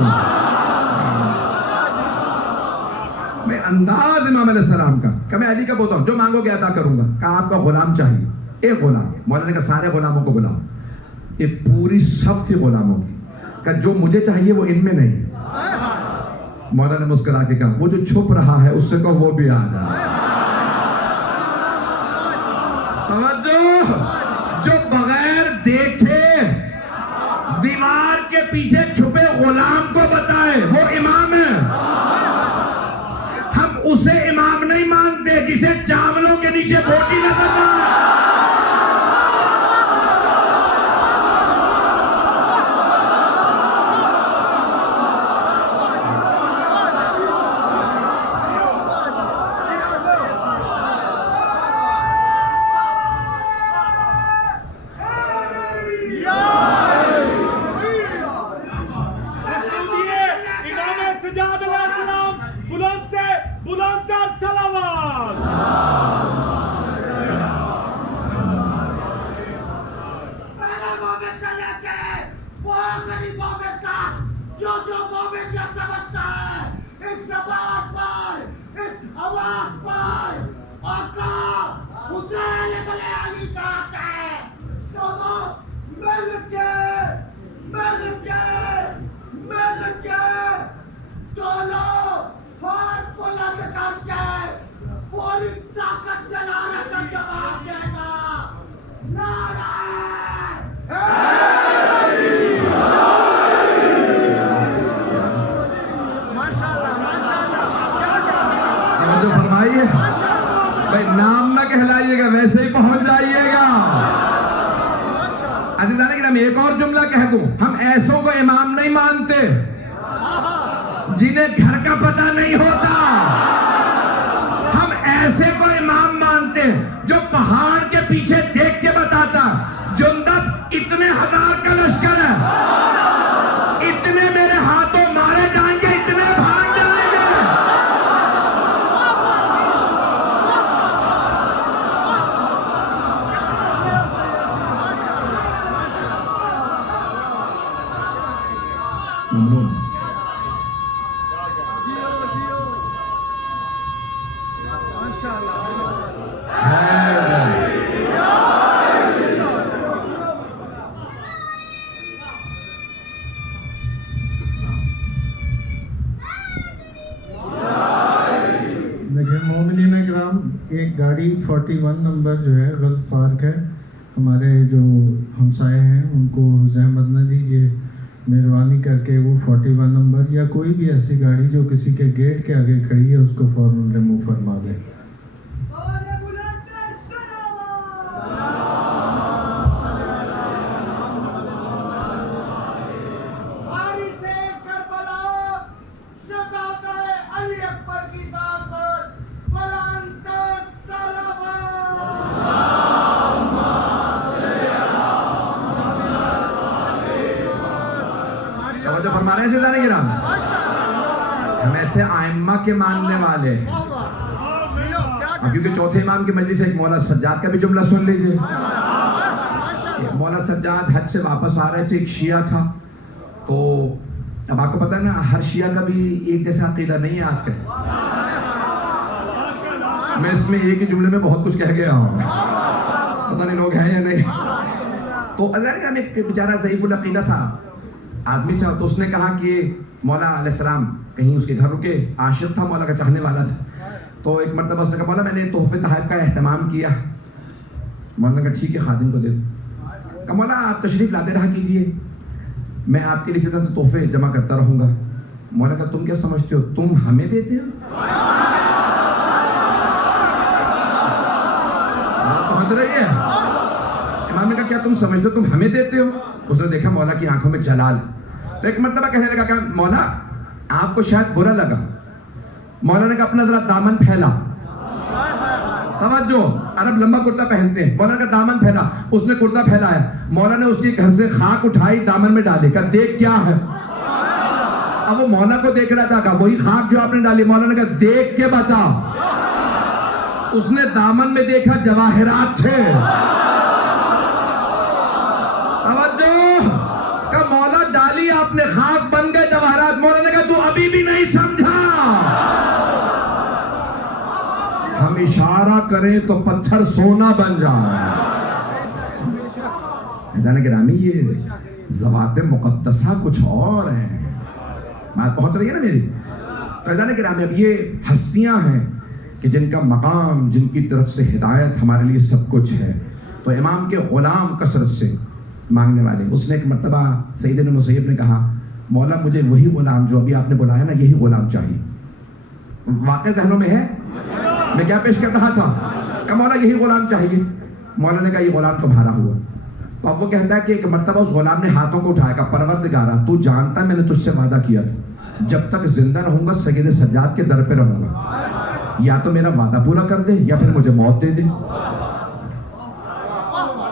میں انداز امام علیہ السلام کا کہ میں علی کا پوتا ہوں، جو مانگو کہ عطا کروں گا۔ کہا آپ کا غلام چاہیے، ایک غلام۔ مولا نے کہا سارے غلاموں کو بلاؤ، ایک پوری صف تھی غلاموں کی، کہ جو مجھے چاہیے وہ ان میں نہیں۔ مولا نے مسکرا کے کہا وہ جو چھپ رہا ہے اس سے کہو وہ بھی آ جائے۔ توجہ، جو بغیر دیکھے دیوار کے پیچھے چھپے غلام کو بتائے وہ امام ہے۔ ہم اسے امام نہیں مانتے جسے چاولوں کے نیچے بوٹی نظر نہ آئے۔ کا صلوات. پہلے مومن سے لے کے وہ آخری مومن تک جو مومن یہ سمجھتا ہے اس زبان پر اس آواز پر آقا حسین ابن علی کا حق ہے. دونوں مل کے دونوں ہاتھ بلند کر کے پوری طاقت سے نعرے کا جواب دے گا. نعرہ توجہ فرمائیے بھائی، نام نہ کہلائیے گا، ویسے ہی پہنچ جائیے گا. عزیزان کرام ایک اور جملہ کہہ دوں، ہم ایسوں کو امام نہیں مانتے جنہیں گھر کا پتہ نہیں ہوتا. ہم ایسے کو امام مانتے جو پہاڑ کے پیچھے دیکھ کے بتاتا جندب اتنے ہزار کا لشکر ہے، اتنے میرے ہاتھوں مارے جائیں گے، اتنے بھاگ جائیں گے. ممنون. دیکھیں مومنین اکرام، ایک گاڑی 41 نمبر جو ہے غلط پارک ہے. ہمارے جو ہمسائے ہیں ان کو زحمت نہ دیجیے، مہربانی کر کے وہ 41 نمبر یا کوئی بھی ایسی گاڑی جو کسی کے گیٹ کے آگے کھڑی ہے اس کو فوراً ریموو فرما دیں. توجہ فرما رہے ہیں عزیزان کرام، ہم ایسے آئمہ کے ماننے والے ہیں. اب کیونکہ چوتھے امام کی مجلس ایک مولا سجاد کا بھی جملہ سن لیجئے. مولا سجاد حج سے واپس آ رہے تھے، ایک شیعہ تھا. تو اب آپ کو پتہ ہے نا، ہر شیعہ کا بھی ایک جیسا عقیدہ نہیں ہے آج کل. میں اس میں ایک ہی جملے میں بہت کچھ کہہ گیا ہوں، پتہ نہیں لوگ ہیں یا نہیں. تو عزیزان ایک بیچارہ ضعیف العقیدہ تھا آدمی تھا. تو اس نے کہا کہ مولا علیہ السلام کہیں اس کے گھر رکے، عاشق تھا، مولا کا چاہنے والا تھا. تو ایک مرتبہ اس نے کہا مولا میں نے تحفے تحائف کا اہتمام کیا. مولا نے کہا ٹھیک ہے خادم کو دے دو. کہا مولا آپ تشریف لاتے رہا کیجئے، میں آپ کے لیے اسی طرح سے تحفے جمع کرتا رہوں گا. مولا کہا تم کیا سمجھتے ہو تم ہمیں دیتے ہو؟ بات پہنچ رہی ہے. امام نے کہا کیا تم سمجھتے ہو تم ہمیں دیتے ہو؟ اس نے دیکھا مولا کی آنکھوں میں جلال. تو ایک مرتبہ کہنے لگا کہ مولا آپ کو شاید برا لگا. مولا نے کہا اپنا ذرا دامن پھیلا. توجہ، عرب لمبا کرتا پہنتے ہیں. مولا نے کہا دامن پھیلا. اس نے کرتا پھیلایا. مولا نے اس کے گھر سے خاک اٹھائی دامن میں ڈالی. کہا دیکھ کیا ہے. اب وہ مولا کو دیکھ رہا تھا. کہا وہی خاک جو آپ نے ڈالی. مولا نے کہا دیکھ کے بتا. اس نے دامن میں دیکھا جواہرات تھے. کہ مولا ڈالی آپ نے خاک بن گئے جواہرات. مولا نے کہا تو ابھی بھی نہیں سمجھا. ہم اشارہ کریں تو پتھر سونا بن جائے. حضرت گرامی یہ ذوات مقدسہ کچھ اور ہیں. بات پہنچ رہی ہے نا میری. حضرت گرامی اب یہ ہستیاں ہیں کہ جن کا مقام، جن کی طرف سے ہدایت ہمارے لیے سب کچھ ہے. تو امام کے غلام کثرت سے مانگنے والے. اس نے ایک مرتبہ سیدنا مسیب نے کہا مولا مجھے وہی غلام جو ابھی آپ نے بلایا نا یہی غلام چاہیے. واقع ذہنوں میں ہے میں کیا پیش کر رہا تھا کہ مولا یہی غلام چاہیے. مولا نے کہا یہ غلام تمہارا ہوا. تو اب وہ کہتا ہے کہ ایک مرتبہ اس غلام نے ہاتھوں کو اٹھایا. کہا پروردگارا تو جانتا ہے میں نے تجھ سے وعدہ کیا تھا جب تک زندہ رہوں گا سید سجاد کے در پہ رہوں گا. یا تو میرا وعدہ پورا کر دے یا پھر مجھے موت دے دے.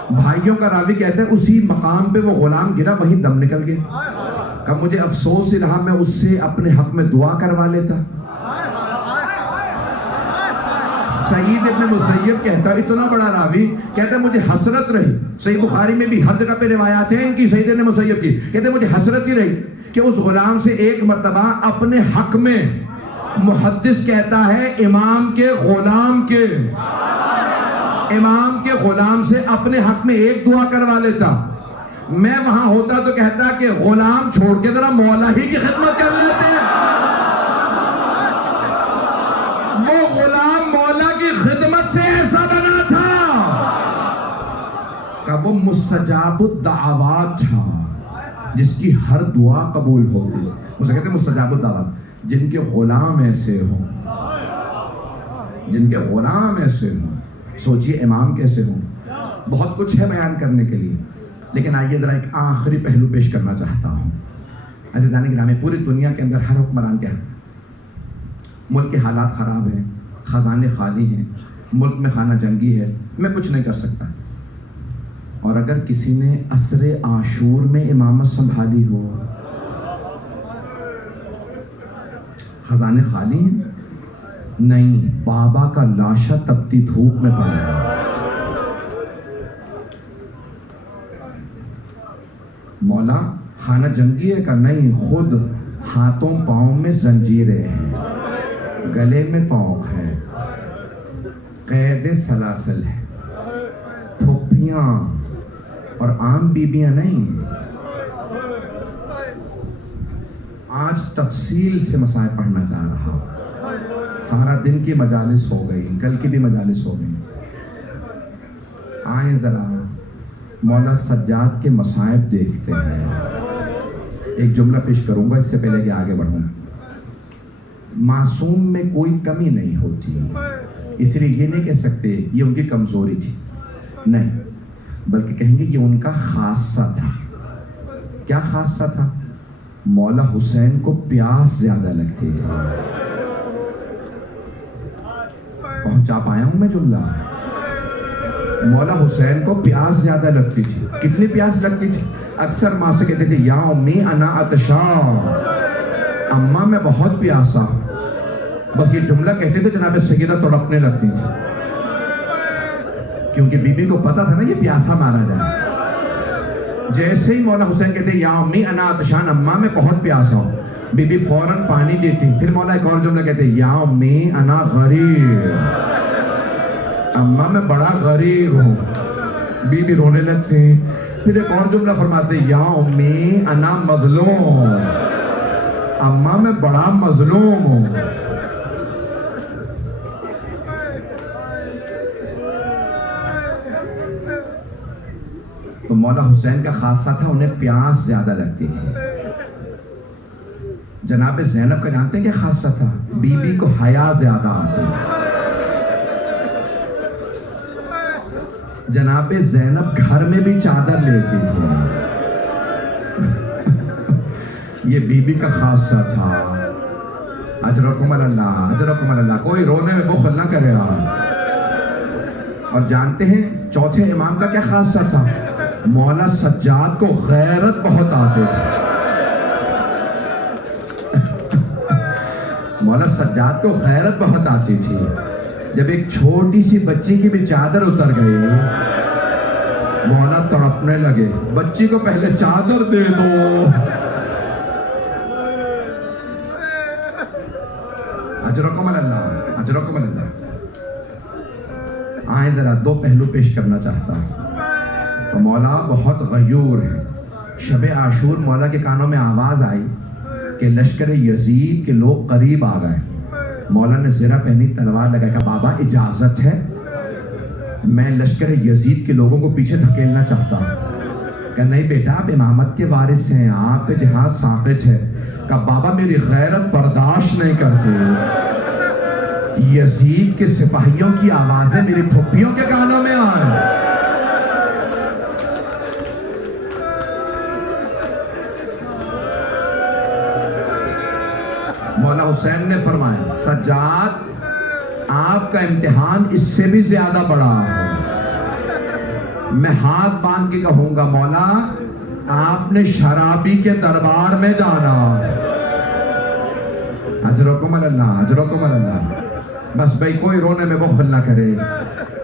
بھائیوں کا راوی کہتے ہیں اسی مقام پہ وہ غلام گرا وہیں دم نکل گیا. کہ مجھے افسوس ہی رہا میں اس سے اپنے حق میں دعا کروا لیتا. سعید ابن مسیب کہتا ہے، اتنا بڑا راوی کہتا ہے مجھے حسرت رہی، صحیح بخاری میں بھی ہر جگہ پہ روایات ہیں ان کی سعید ابن مسیب کی، کہتے ہیں مجھے حسرت ہی رہی کہ اس غلام سے ایک مرتبہ اپنے حق میں محدث کہتا ہے امام کے غلام سے اپنے حق میں ایک دعا کروا لیتا، میں وہاں ہوتا تو کہتا کہ غلام چھوڑ کے ذرا مولا ہی کی خدمت کر لیتے ہیں۔ وہ غلام مولا کی خدمت سے ایسا بنا تھا کہ وہ مستجاب الدعوات تھا، جس کی ہر دعا قبول ہوتی تھی، اسے کہتے ہیں مستجاب الدعوات۔ جن کے غلام ایسے ہوں، سوچئے امام کیسے ہوں۔ بہت کچھ ہے بیان کرنے کے لیے، لیکن آئیے ذرا ایک آخری پہلو پیش کرنا چاہتا ہوں۔ عزیزان گرامی، پوری دنیا کے اندر ہر حکمران کے ملک کے حالات خراب ہیں، خزانے خالی ہیں، ملک میں خانہ جنگی ہے، میں کچھ نہیں کر سکتا۔ اور اگر کسی نے عصر عاشور میں امامت سنبھالی ہو، خزانے خالی ہیں؟ نہیں، بابا کا لاشا تپتی دھوپ میں پڑا ہے۔ مولا خانہ جنگی ہے کہ نہیں، خود ہاتھوں پاؤں میں زنجیریں ہیں، گلے میں طوق ہے، قید سلاسل ہے، پھپھیاں اور عام بیبیاں نہیں۔ آج تفصیل سے مسائل پڑھنا چاہ رہا ہوں، سارا دن کی مجالس ہو گئی، کل کی بھی مجالس ہو گئی۔ آئیں ذرا مولا سجاد کے مصائب دیکھتے ہیں۔ ایک جملہ پیش کروں گا اس سے پہلے کہ آگے بڑھوں۔ معصوم میں کوئی کمی نہیں ہوتی، اس لیے یہ نہیں کہہ سکتے یہ ان کی کمزوری تھی، نہیں، بلکہ کہیں گے یہ ان کا خاصہ تھا۔ کیا خاصہ تھا؟ مولا حسین کو پیاس زیادہ لگتی تھی۔ پہنچا پایا ہوں میں جملہ؟ مولا حسین کو پیاس زیادہ لگتی تھی۔ کتنی پیاس لگتی تھی؟ اکثر ماں سے کہتے تھے یا امی انا عطشان، اماں میں بہت پیاسا۔ بس یہ جملہ کہتے تھے جناب سیدہ تڑپنے لگتی تھی، کیونکہ بی بی کو پتا تھا نا یہ پیاسا مارا جائے۔ جیسے ہی مولا حسین کہتے یا امی انا عطشان، اماں میں بہت پیاسا ہوں، بی بی فوراً پانی دیتی۔ پھر مولا ایک اور جملہ کہتے یا امی انا غریب، اماں میں بڑا غریب ہوں، بی بی رونے لگتی۔ پھر ایک اور جملہ فرماتے یا امی انا مظلوم، اماں میں بڑا مظلوم ہوں۔ تو مولا حسین کا خاصہ تھا انہیں پیاس زیادہ لگتی تھی۔ جناب زینب کا جانتے ہیں کیا خاصہ تھا؟ بی بی کو حیا زیادہ آتی تھی۔ جناب زینب گھر میں بھی چادر لیتی تھی، یہ بی بی کا خاصہ تھا۔ اجرکم اللہ، اجرکم اللہ، کوئی رونے میں بخل نہ کرے۔ اور جانتے ہیں چوتھے امام کا کیا خاصہ تھا؟ مولا سجاد کو غیرت بہت آتی تھی۔ مولا سجاد کو غیرت بہت آتی تھی۔ جب ایک چھوٹی سی بچی کی بھی چادر اتر گئی، مولا تڑپنے لگے، بچی کو پہلے چادر دے دو۔ اجرکم اللہ، اجرکم اللہ۔ آئیں ذرا دو پہلو پیش کرنا چاہتا ہوں۔ تو مولا بہت غیور ہے۔ شب عاشور مولا کے کانوں میں آواز آئی کہ لشکر یزید کے لوگ قریب آ گئے۔ مولا نے زرہ پہنی، تلوار لگا کہ بابا اجازت ہے، میں لشکر یزید کے لوگوں کو پیچھے دھکیلنا چاہتا ہوں۔ کہ نہیں بیٹا، آپ امامت کے وارث ہیں، آپ پہ جہاد ساقط ہے۔ کہ بابا میری غیرت برداشت نہیں کرتی، یزید کے سپاہیوں کی آوازیں میری پھپھیوں کے کانوں میں آئیں۔ مولا حسین نے فرمایا سجاد آپ کا امتحان اس سے بھی زیادہ بڑا ہے، میں ہاتھ باندھ کے کہوں گا مولا آپ نے شرابی کے دربار میں جانا ہے۔ اجرکم اللہ، اجرکم اللہ۔ بس بھائی کوئی رونے میں بخل نہ کرے.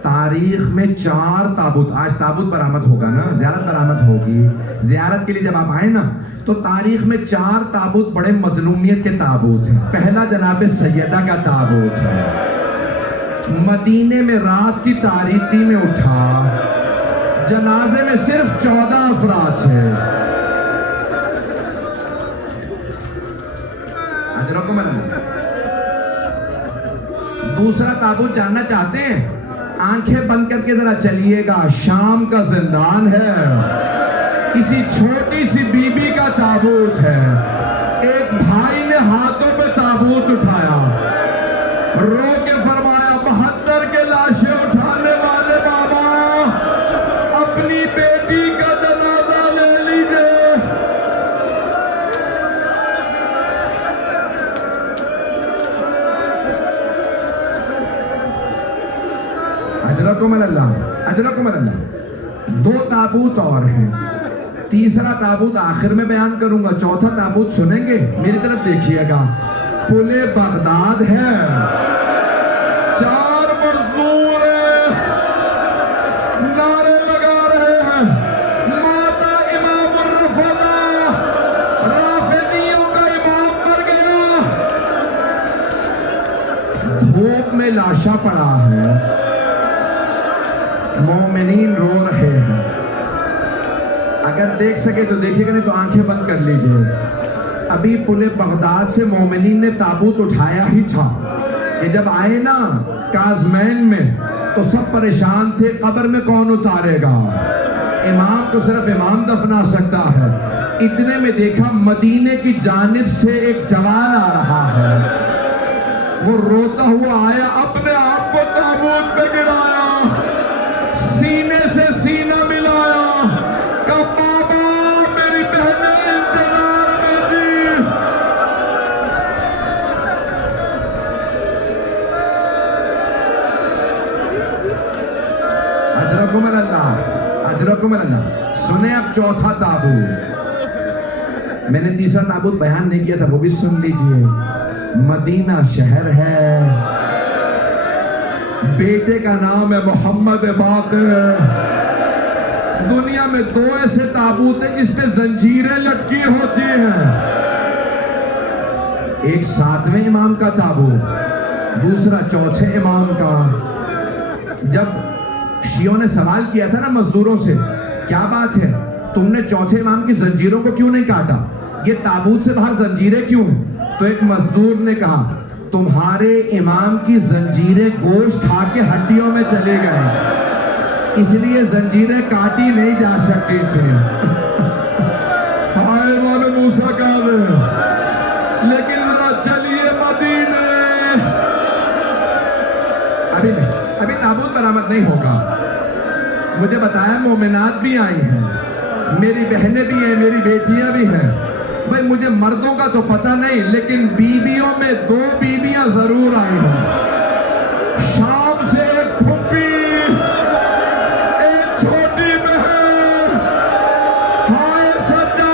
تاریخ میں 4 تابوت, آج تابوت برآمد ہوگا نا, زیارت برآمد ہوگی. زیارت کے لیے جب آپ آئیں نا تو تاریخ میں 4 تابوت بڑے مظلومیت کے تابوت ہیں. پہلا جناب سیدہ کا تابوت ہے, مدینے میں رات کی تاریکی میں اٹھا, جنازے میں صرف 14 افراد تھے. اجرکم اللہ. دوسرا تابوت جاننا چاہتے ہیں؟ آنکھیں بند کر کے ذرا چلیے گا, شام کا زندان ہے, کسی چھوٹی سی بی بی کا تابوت ہے. ایک بھائی نے ہاتھوں پہ تابوت اٹھایا, رو کے فرمایا 72 کے لاشیں اٹھانے والے بابا اپنی بیٹی کا جنازہ لے لیجئے. اجرکم اللہ, اجرکم اللہ. 2 تابوت اور ہیں, تیسرا تابوت آخر میں بیان کروں گا, چوتھا تابوت سنیں گے. میری طرف دیکھیے گا, پل بغداد ہے, 4 مزدور نعرے لگا رہے ہیں, ماتا امام الرفضہ, رافضیوں کا امام مر گیا. دھوپ میں لاشا پڑا ہے, مومنین رو رہے ہیں. اگر دیکھ سکے تو دیکھیے گا, نہیں تو آنکھیں بند کر لیجئے. ابھی پل بغداد سے مومنین نے تابوت اٹھایا ہی تھا کہ جب آئے نا کازمین میں تو سب پریشان تھے, قبر میں کون اتارے گا, امام کو صرف امام دفنا سکتا ہے. اتنے میں دیکھا مدینے کی جانب سے ایک جوان آ رہا ہے, وہ روتا ہوا آیا, اپنے آپ کو تابوت پہ گرایا, سینے سے سینہ ملایا, کہا بابا میری بہنیں انتظار میں جی. اجرکم اللہ, اجرکم اللہ. سنیں اب چوتھا تابوت. میں نے تیسرا تابوت بیان نہیں کیا تھا, وہ بھی سن لیجئے. مدینہ شہر ہے, بیٹے کا نام ہے محمد باقر. دنیا میں 2 ایسے تابوت ہیں جس پہ زنجیریں لٹکی ہوتی ہیں. ایک 7ویں امام کا تابوت, دوسرا 4تھے امام کا. جب شیعوں نے سوال کیا تھا نا مزدوروں سے, کیا بات ہے تم نے 4تھے امام کی زنجیروں کو کیوں نہیں کاٹا, یہ تابوت سے باہر زنجیریں کیوں ہیں؟ تو ایک مزدور نے کہا تمہارے امام کی زنجیریں گوشت کھا کے ہڈیوں میں چلے گئے, اس لیے زنجیریں کاٹی نہیں جا سکتی تھی. ہائے امام موسیٰ کاظم. لیکن ذرا چلیے مدینے. ابھی نہیں, ابھی تابوت برآمد نہیں ہوگا. مجھے بتایا مومنات بھی آئی ہیں, میری بہنیں بھی ہیں, میری بیٹیاں بھی ہیں. بھئی مجھے مردوں کا تو پتہ نہیں, لیکن بیویوں میں 2 بیویاں ضرور آئی ہیں. شام سے ایک پھپھی, ایک چھوٹی بہن. ہائے سجا.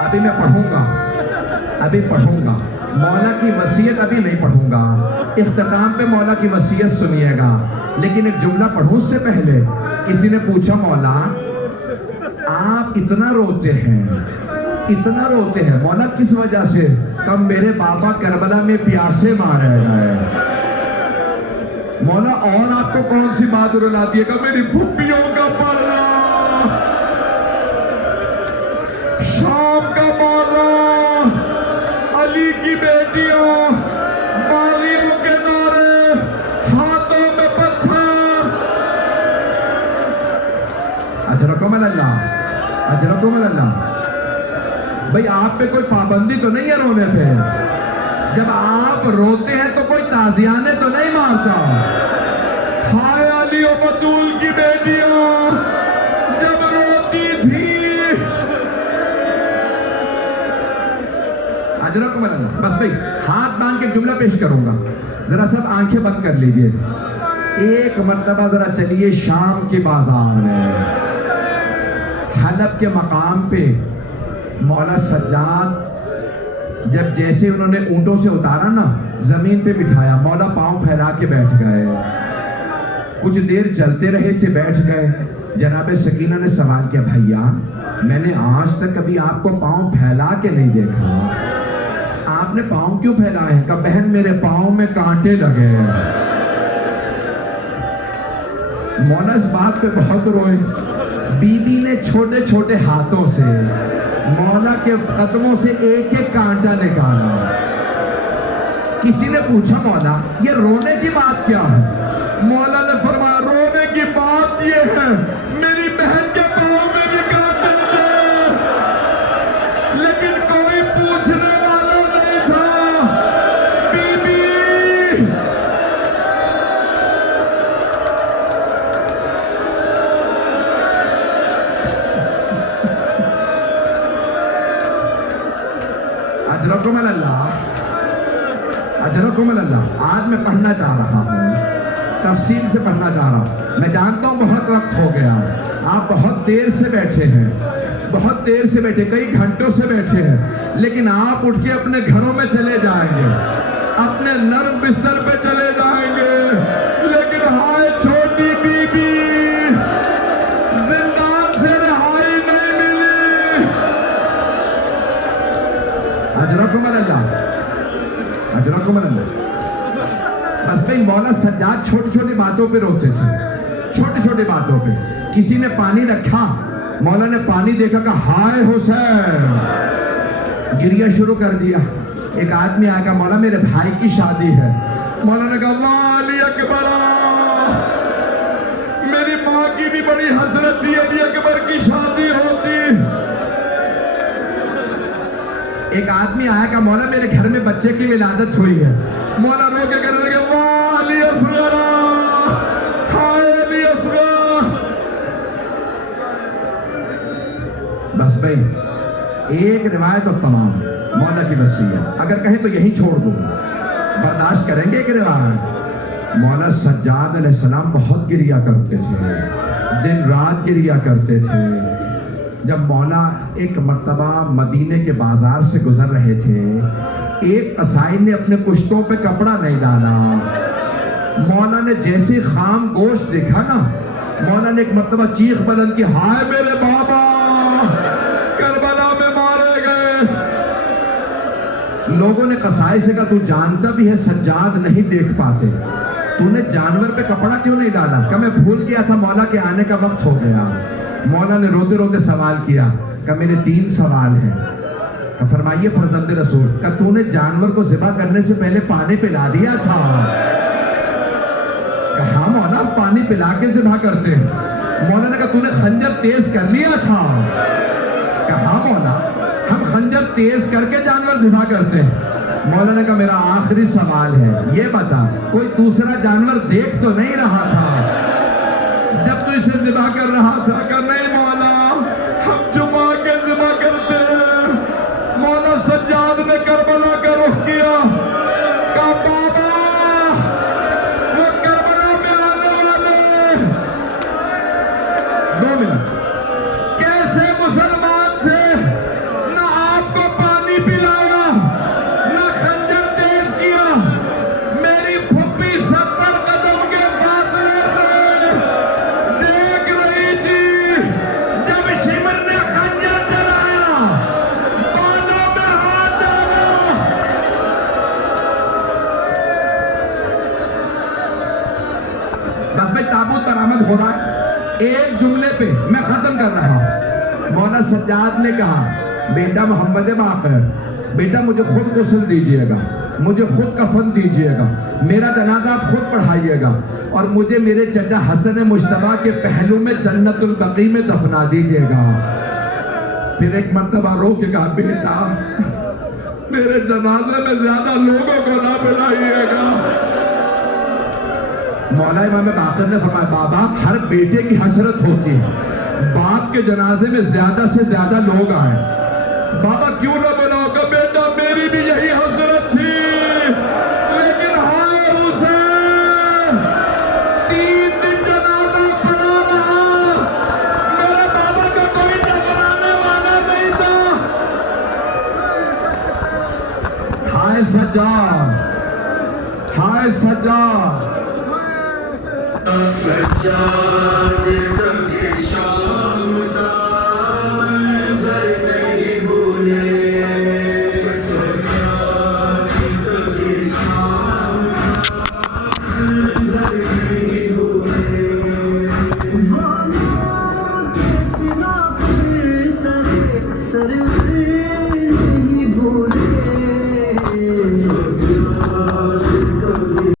ابھی میں پڑھوں گا, ابھی پڑھوں گا. مولا کی وصیت ابھی نہیں پڑھوں گا, اختتام پہ مولا کی وصیت سنیے گا. لیکن ایک جملہ پڑھوں اس سے پہلے. کسی نے پوچھا مولا آپ اتنا روتے ہیں, اتنا روتے ہیں, مولا کس وجہ سے؟ کہا میرے بابا کربلا میں پیاسے مارے گئے. مولا اور آپ کو کون سی بات رلاتی ہے؟ کہا میری پھپھیوں کا پرہ, شام کا بازار, علی کی بیٹیاں, باغیوں کے نعرے, ہاتھوں میں پتھر. اجرکم اللہ, اجرکم اللہ. بھئی آپ پہ کوئی پابندی تو نہیں ہے رونے پہ؟ جب آپ روتے ہیں تو کوئی تازیانے تو نہیں مارتا. ہائے علی و بطول کی بیٹیاں جب روتی تھی. اجرکم اللہ. بس بھئی ہاتھ باندھ کے ایک جملہ پیش کروں گا, ذرا سب آنکھیں بند کر لیجئے. ایک مرتبہ ذرا چلیے شام کے بازار میں, حلب کے مقام پہ مولا سجاد جب جیسے انہوں نے اونٹوں سے اتارا نا, زمین پہ بٹھایا, مولا پاؤں پھیلا کے بیٹھ گئے. کچھ دیر چلتے رہے تھے, بیٹھ گئے. جناب سکینہ نے سوال کیا, بھیا میں نے آج تک کبھی آپ کو پاؤں پھیلا کے نہیں دیکھا, آپ نے پاؤں کیوں پھیلائے ہیں؟ کہا بہن میرے پاؤں میں کانٹے لگے ہیں. مولا اس بات پہ بہت روئے. بی بی نے چھوٹے چھوٹے ہاتھوں سے مولا کے قدموں سے ایک ایک کانٹا نکالا. کسی نے پوچھا مولا یہ رونے کی بات کیا ہے؟ مولا نے فرمایا رونے کی بات یہ ہے میری بہن کے پاؤں میں بھی کانٹے تھے, لیکن کوئی پوچھنے والا نہیں تھا. بی بی اجرکم اللہ, اجرکم اللہ. آج میں پڑھنا چاہ رہا ہوں, تفصیل سے پڑھنا چاہ رہا ہوں. میں جانتا ہوں بہت وقت ہو گیا, آپ بہت دیر سے بیٹھے ہیں, بہت دیر سے بیٹھے, کئی گھنٹوں سے بیٹھے ہیں, لیکن آپ اٹھ کے اپنے گھروں میں چلے جائیں گے, اپنے نرم بستر پہ چلے جائیں گے, لیکن ہائے چھوٹی بی بی زندان سے رہائی نہیں ملی. اجرکم اللہ, اجرکم اللہ. بس بھئی مولا سجاد چھوٹی چھوٹی باتوں پہ روتے تھے, چھوٹی چھوٹی باتوں پہ. کسی نے پانی رکھا, مولا نے پانی دیکھا, کہا ہائے حسین, گریہ شروع کر دیا. ایک آدمی آیا, کہا مولا میرے بھائی کی شادی ہے. مولا نے کہا اللہ علی اکبر, میری ماں کی بھی بڑی حسرت تھی علی اکبر کی شادی ہوتی. ایک آدمی آیا, کہا مولا میرے گھر میں بچے کی ولادت ہوئی ہے. مولا رو کے کہنے لگے واہ علی اصغر, ہائے علی اصغر. بس بھئی ایک روایت اور تمام مولا کی وصیت, اگر کہیں تو یہی چھوڑ دوں, برداشت کریں گے ایک روایت. مولا سجاد علیہ السلام بہت گریہ کرتے تھے, دن رات گریہ کرتے تھے. جب مولا ایک مرتبہ مدینے کے بازار سے گزر رہے تھے, ایک قصائی نے اپنے پشتوں پہ کپڑا نہیں ڈالا. مولا نے جیسے خام گوشت دیکھا نا, مولا نے ایک مرتبہ چیخ بلند کی, ہائے میرے بابا کربلا میں مارے گئے. لوگوں نے قصائی سے کہا تو جانتا بھی ہے سجاد نہیں دیکھ پاتے, تو نے جانور پہ کپڑا کیوں نہیں ڈالا؟ کہ میں بھول گیا تھا, مولا کے آنے کا وقت ہو گیا. مولا نے روتے روتے سوال کیا, کہ میرے 3 سوال ہیں. کہ فرمائیے فرزند رسول. کہ تو نے جانور کو ذبح کرنے سے پہلے پانی پلا دیا تھا؟ کہ ہاں مولا پانی پلا کے ذبح کرتے ہیں. مولا نے کہا تو نے خنجر تیز کر لیا تھا؟ کہ ہاں مولا ہم خنجر تیز کر کے جانور ذبح کرتے ہیں. مولا نے کہا میرا آخری سوال ہے, یہ بتا کوئی دوسرا جانور دیکھ تو نہیں رہا تھا جب تو اسے ذبح کر رہا تھا؟ کہ نہیں مولا ہم چھپا کے ذبح کرتے ہیں. مولا سجاد نے کربلا کا رخ کیا, کہا بابا وہ کربلا میں آنے والے 2 منٹ کیسے مسلمان تھے, نہ آپ کو پانی پلایا نہ خنجر تیز کیا. میری پھپھی 70 قدم کے فاصلے سے دیکھ رہی تھی جب شمر نے خنجر چلایا, بالوں میں ہاتھ ڈالا. بس میں تابوت برآمد ہو رہا ہے, ایک جملے پہ میں ختم کر رہا ہوں. مولا سجاد نے کہا بیٹا محمد باقر, بیٹا مجھے خود غسل دیجئے گا, مجھے خود کفن دیجئے گا, میرا جنازہ آپ خود پڑھائیے گا, اور مجھے میرے چچا حسن مجتبیٰ کے پہلو میں جنت البقیع میں دفنا دیجئے گا. پھر ایک مرتبہ رو کے کہا بیٹا میرے جنازے میں زیادہ لوگوں کو نہ بلائیے گا. مولا امام باقر نے فرمایا بابا ہر بیٹے کی حسرت ہوتی ہے, باپ کے جنازے میں زیادہ سے زیادہ لوگ آئیں. بابا کیوں نہ بلاؤ؟ کہ بیٹا میری بھی یہی حسرت تھی, نعرہ سجاد سجاد